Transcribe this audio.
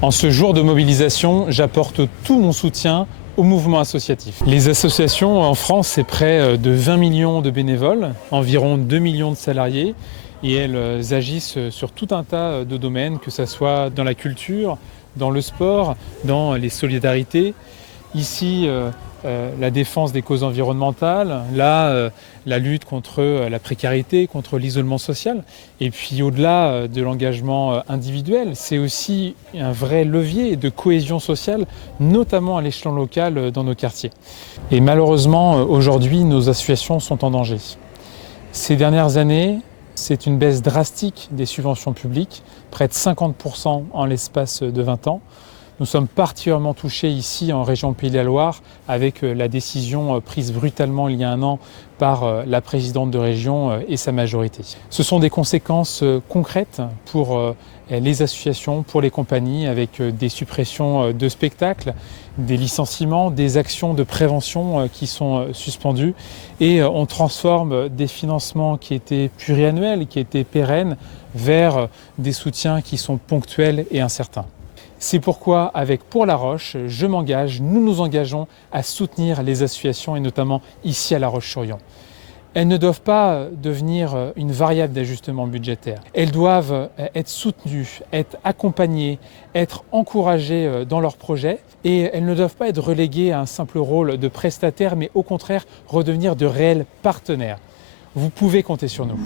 En ce jour de mobilisation, j'apporte tout mon soutien au mouvement associatif. Les associations en France, c'est près de 20 millions de bénévoles, environ 2 millions de salariés, et elles agissent sur tout un tas de domaines, que ce soit dans la culture, dans le sport, dans les solidarités. Ici, la défense des causes environnementales, là, la lutte contre la précarité, contre l'isolement social. Et puis au-delà de l'engagement individuel, c'est aussi un vrai levier de cohésion sociale, notamment à l'échelon local dans nos quartiers. Et malheureusement, aujourd'hui, nos associations sont en danger. Ces dernières années, c'est une baisse drastique des subventions publiques, près de 50% en l'espace de 20 ans. Nous sommes particulièrement touchés ici en région Pays de la Loire avec la décision prise brutalement il y a un an par la présidente de région et sa majorité. Ce sont des conséquences concrètes pour les associations, pour les compagnies, avec des suppressions de spectacles, des licenciements, des actions de prévention qui sont suspendues, et on transforme des financements qui étaient pluriannuels, qui étaient pérennes, vers des soutiens qui sont ponctuels et incertains. C'est pourquoi, avec Pour la Roche, nous nous engageons à soutenir les associations, et notamment ici à La Roche-sur-Yon. Elles ne doivent pas devenir une variable d'ajustement budgétaire. Elles doivent être soutenues, être accompagnées, être encouragées dans leurs projets, et elles ne doivent pas être reléguées à un simple rôle de prestataire, mais au contraire redevenir de réels partenaires. Vous pouvez compter sur nous.